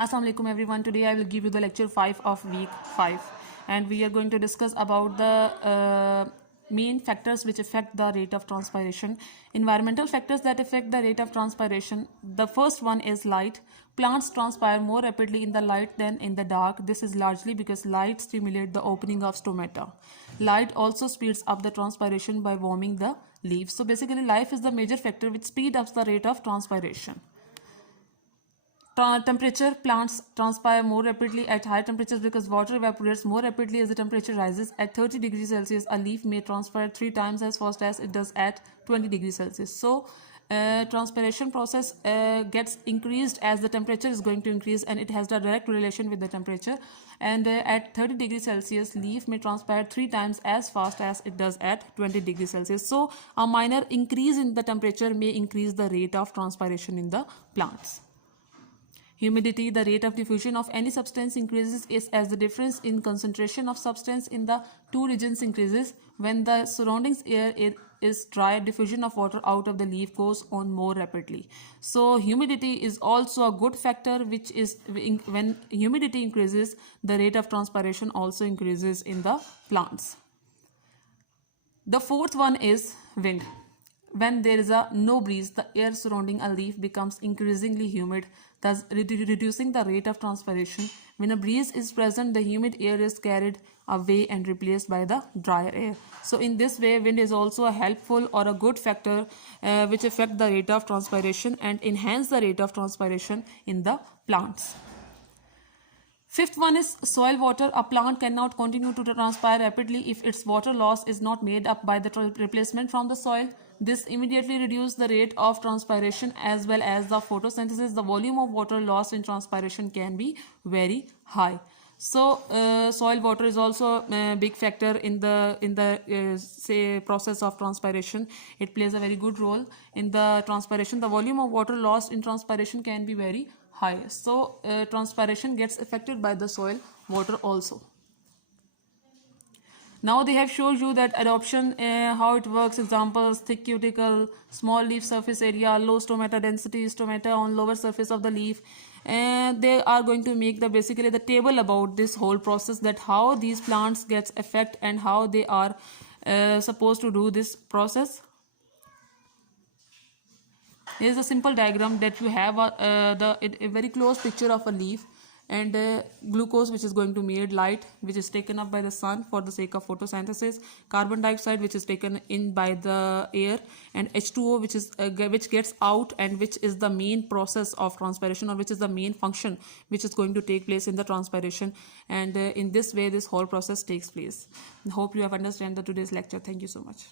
Assalamu alaikum everyone. Today I will give you the lecture 5 of week 5 and we are going to discuss about the main factors which affect the rate of transpiration. Environmental factors that affect the rate of transpiration. The first one is light. Plants transpire more rapidly in the light than in the dark. This is largely because light stimulates the opening of stomata. Light also speeds up the transpiration by warming the leaves. So basically light is the major factor which speeds up the rate of transpiration. Temperature. Plants transpire more rapidly at high temperatures because water evaporates more rapidly as the temperature rises. At 30 degrees Celsius, a leaf may transpire 3 times as fast as it does at 20 degrees Celsius. So, transpiration process gets increased as the temperature is going to increase, and it has the direct relation with the temperature. And at 30 degrees Celsius, leaf may transpire 3 times as fast as it does at 20 degrees Celsius. So, a minor increase in the temperature may increase the rate of transpiration in the plants. Humidity. The rate of diffusion of any substance increases as the difference in concentration of substance in the two regions increases. When the surroundings air is dry, diffusion of water out of the leaf goes on more rapidly. So humidity is also a good factor, which is when humidity increases, the rate of transpiration also increases in the plants. The fourth one is wind. When there is no breeze, the air surrounding a leaf becomes increasingly humid, thus reducing the rate of transpiration. When a breeze is present, the humid air is carried away and replaced by the drier air. So in this way, wind is also a helpful or a good factor which affect the rate of transpiration and enhance the rate of transpiration in the plants. Fifth one is soil water. A plant cannot continue to transpire rapidly if its water loss is not made up by the replacement from the soil. This immediately reduces the rate of transpiration as well as the photosynthesis. The volume of water lost in transpiration can be very high. So soil water is also a big factor in the say process of transpiration. It plays a very good role in the transpiration. The volume of water lost in transpiration can be very high. So transpiration gets affected by the soil water also. Now they have showed you that adoption, how it works. Examples: thick cuticle, small leaf surface area, low stomata density, stomata on lower surface of the leaf. And they are going to make the basically the table about this whole process, that how these plants gets affect and how they are supposed to do this process. Here is a simple diagram that you have a very close picture of a leaf, and glucose, which is going to emit light, which is taken up by the sun for the sake of photosynthesis, carbon dioxide, which is taken in by the air, and H2O, which is which gets out, and which is the main process of transpiration, or which is the main function which is going to take place in the transpiration. And in this way this whole process takes place. I hope you have understood today's lecture. Thank you so much.